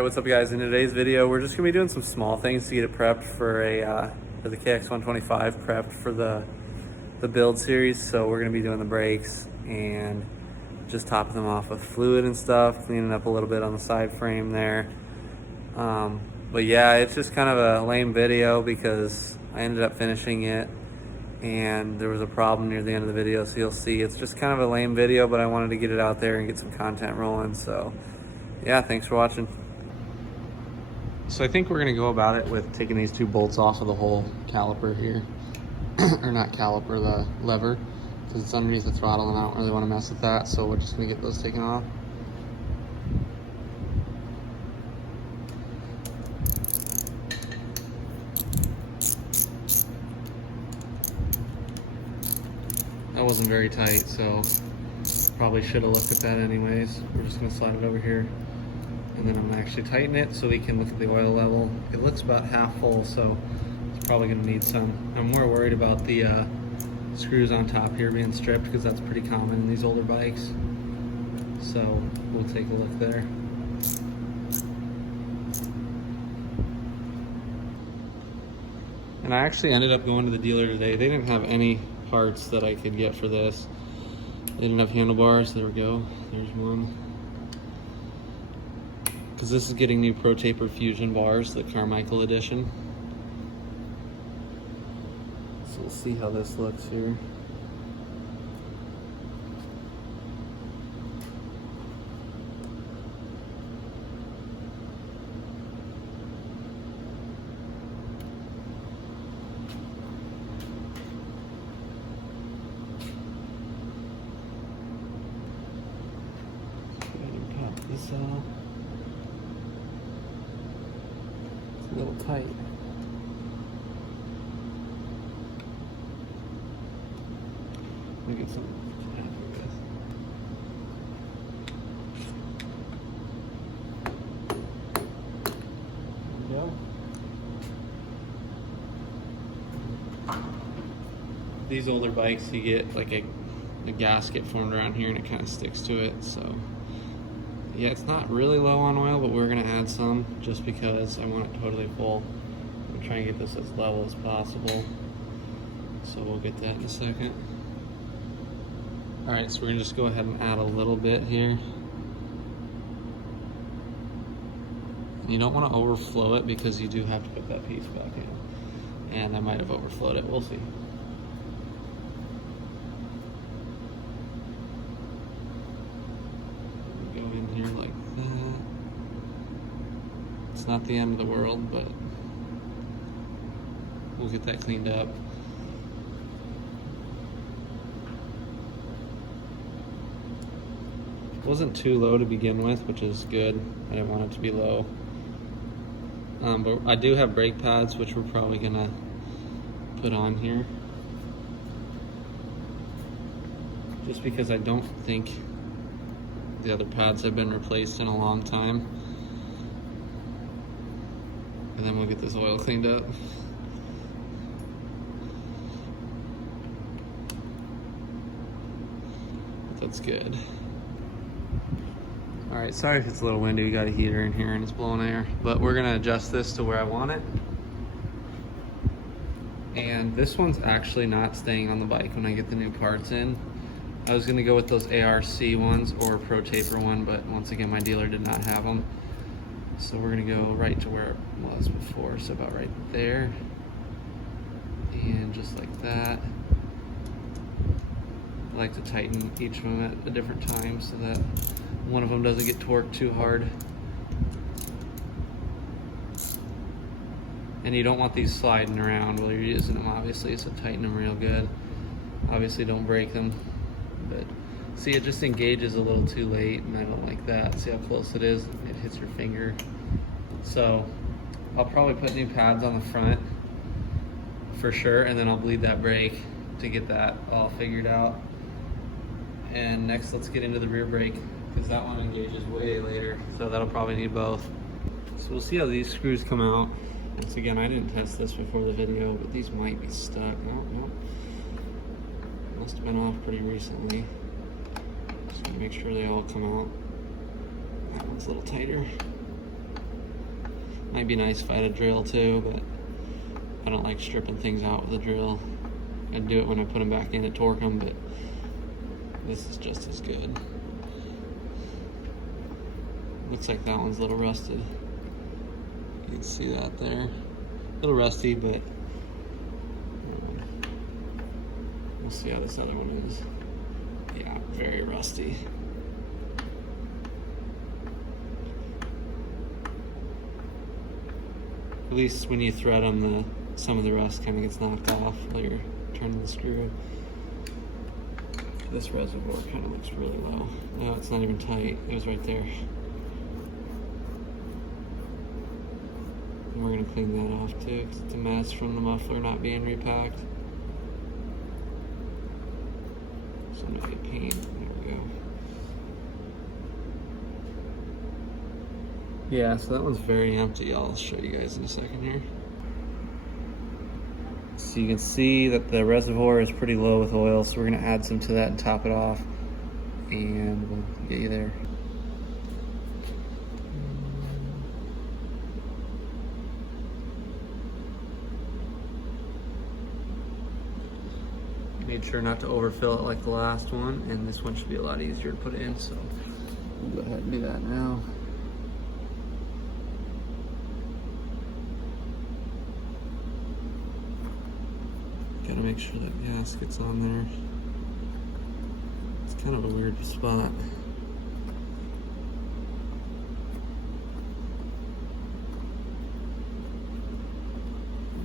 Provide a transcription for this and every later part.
Alright, what's up guys? In today's video, we're just going to be doing some small things to get it prepped for the KX125, prepped for the build series. So we're going to be doing the brakes and just topping them off with fluid and stuff, cleaning up a little bit on the side frame there. But yeah, it's just kind of a lame video because I ended up finishing it and there was a problem near the end of the video, so you'll see it's just kind of a lame video, but I wanted to get it out there and get some content rolling. So yeah, thanks for watching. So I think we're gonna go about it with taking these two bolts off of the whole caliper here. Or not caliper, the lever, because it's underneath the throttle and I don't really want to mess with that, so we're just gonna get those taken off. That wasn't very tight, so probably should have looked at that anyways. We're just gonna slide it over here, and then I'm gonna actually tighten it so we can look at the oil level. It looks about half full, so it's probably gonna need some. I'm more worried about the screws on top here being stripped, because that's pretty common in these older bikes. So we'll take a look there. And I actually ended up going to the dealer today. They didn't have any parts that I could get for this. They didn't have handlebars. There we go. There's one. Because this is getting new Pro Taper Fusion bars, the Carmichael edition. So we'll see how this looks here. This off. It's a little tight. Let me get some to happen with this. There we go. These older bikes, you get like a gasket formed around here and it kind of sticks to it, so yeah, it's not really low on oil, but we're gonna add some just because I want it totally full. I'm gonna try and get this as level as possible. So we'll get that in a second. All right, so we're gonna just go ahead and add a little bit here. You don't wanna overflow it because you do have to put that piece back in. And I might have overflowed it, we'll see. Like that. It's not the end of the world, but we'll get that cleaned up. It wasn't too low to begin with, which is good. I didn't want it to be low. But I do have brake pads, which we're probably gonna put on here. Just because I don't think the other pads have been replaced in a long time. And then we'll get this oil cleaned up. That's good. All right, sorry if it's a little windy. We got a heater in here and it's blowing air, but we're gonna adjust this to where I want it. And this one's actually not staying on the bike when I get the new parts in. I was gonna go with those ARC ones or Pro Taper one, but once again, my dealer did not have them. So we're gonna go right to where it was before, so about right there. And just like that. I like to tighten each of them at a different time so that one of them doesn't get torqued too hard. And you don't want these sliding around while you're using them, obviously, so tighten them real good. Obviously don't break them. But see, it just engages a little too late, and I don't like that. See how close it is? It hits your finger. So I'll probably put new pads on the front for sure, and then I'll bleed that brake to get that all figured out. And next, let's get into the rear brake, because that one engages way later, so that'll probably need both. So we'll see how these screws come out. Once again, I didn't test this before the video, but these might be stuck. Nope. Must have been off pretty recently. Just gonna make sure they all come out. That one's a little tighter. Might be nice if I had a drill too, but I don't like stripping things out with a drill. I'd do it when I put them back in to torque them, but this is just as good. Looks like that one's a little rusted. You can see that there. A little rusty, but we'll see how this other one is. Yeah, very rusty. At least when you thread them, some of the rust kind of gets knocked off while you're turning the screw. This reservoir kind of looks really low. No, it's not even tight. It was right there. And we're gonna clean that off too, because it's a mess from the muffler not being repacked. So I'm gonna get paint. There we go. Yeah, so that one's very empty. I'll show you guys in a second here. So you can see that the reservoir is pretty low with oil, so we're gonna add some to that and top it off, and we'll get you there. Made sure not to overfill it like the last one, and this one should be a lot easier to put in, so we'll go ahead and do that now. Gotta make sure that gasket's on there. It's kind of a weird spot.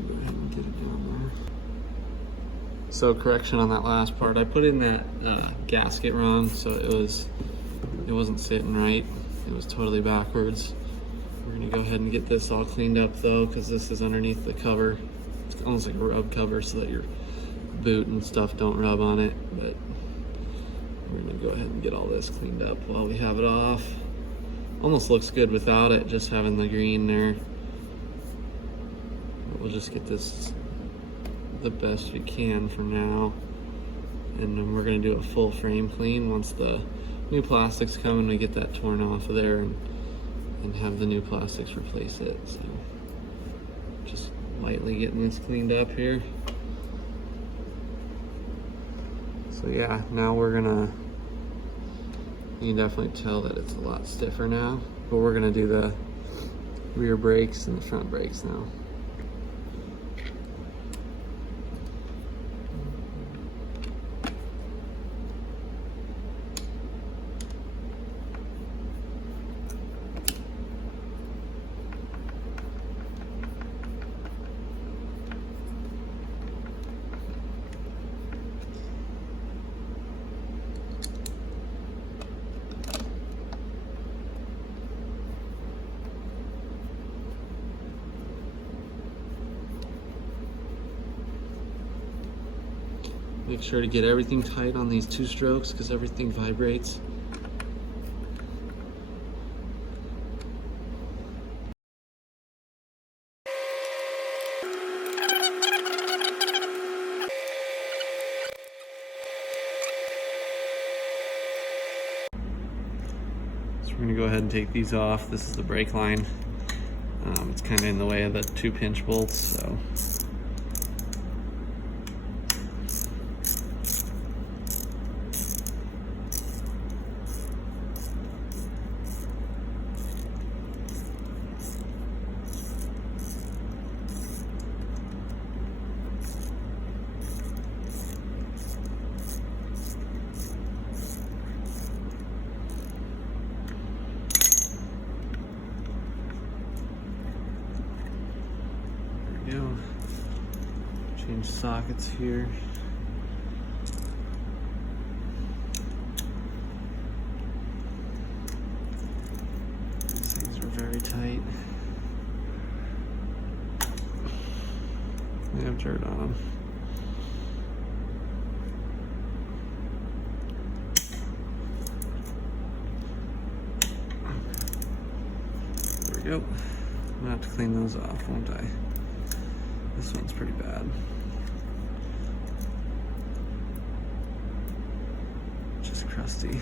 Go ahead and get it down there. So correction on that last part, I put in that gasket wrong, so it wasn't sitting right. It was totally backwards. We're gonna go ahead and get this all cleaned up though, because this is underneath the cover. It's almost like a rub cover so that your boot and stuff don't rub on it, but we're gonna go ahead and get all this cleaned up while we have it off. Almost looks good without it, just having the green there. But we'll just get this the best we can for now, and then we're gonna do a full frame clean once the new plastics come and we get that torn off of there and have the new plastics replace it. So just lightly getting this cleaned up here. So yeah, now we're gonna, you can definitely tell that it's a lot stiffer now, but we're gonna do the rear brakes and the front brakes now. Make sure to get everything tight on these 2 strokes because everything vibrates. So we're gonna go ahead and take these off. This is the brake line. It's kind of in the way of the 2 pinch bolts, so. Go. Change sockets here. These things are very tight. They have dirt on them. There we go. I'm gonna have to clean those off, won't I? This one's pretty bad. Just crusty.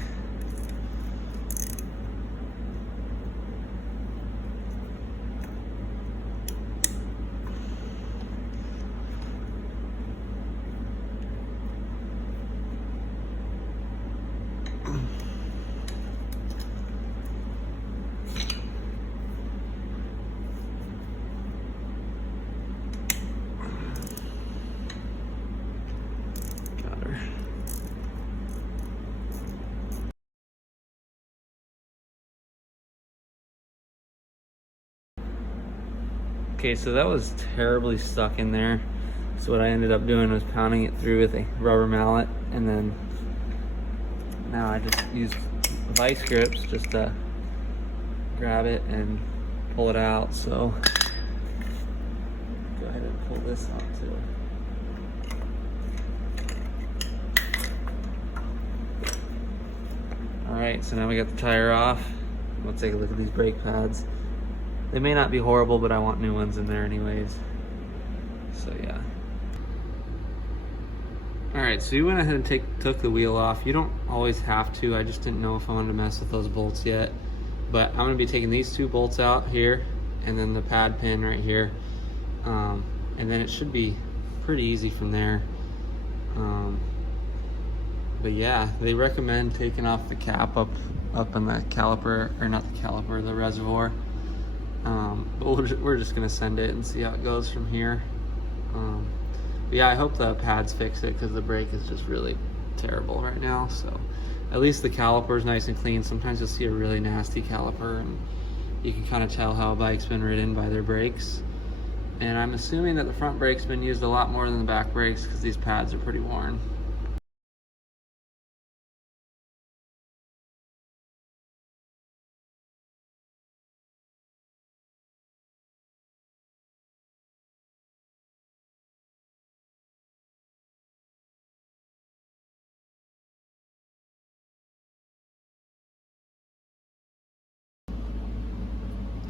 Okay, so that was terribly stuck in there. So what I ended up doing was pounding it through with a rubber mallet, and then now I just used vice grips just to grab it and pull it out. So go ahead and pull this out too. All right, so now we got the tire off. We'll take a look at these brake pads. They may not be horrible, but I want new ones in there anyways. So yeah. All right, so you went ahead and took the wheel off. You don't always have to. I just didn't know if I wanted to mess with those bolts yet. But I'm gonna be taking these two bolts out here, and then the pad pin right here. And then it should be pretty easy from there. But yeah, they recommend taking off the cap up in the caliper, or not the caliper, the reservoir. But we're just gonna send it and see how it goes from here. But yeah, I hope the pads fix it, because the brake is just really terrible right now. So at least the caliper is nice and clean. Sometimes you'll see a really nasty caliper, and you can kind of tell how a bike's been ridden by their brakes. And I'm assuming that the front brake's been used a lot more than the back brakes, because these pads are pretty worn.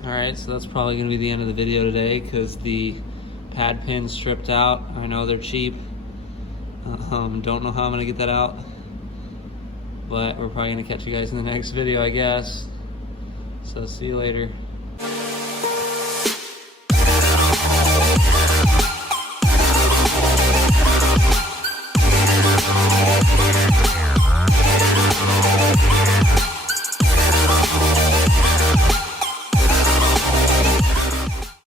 Alright, so that's probably going to be the end of the video today, because the pad pins stripped out. I know they're cheap. Don't know how I'm going to get that out. But we're probably going to catch you guys in the next video, I guess. So see you later.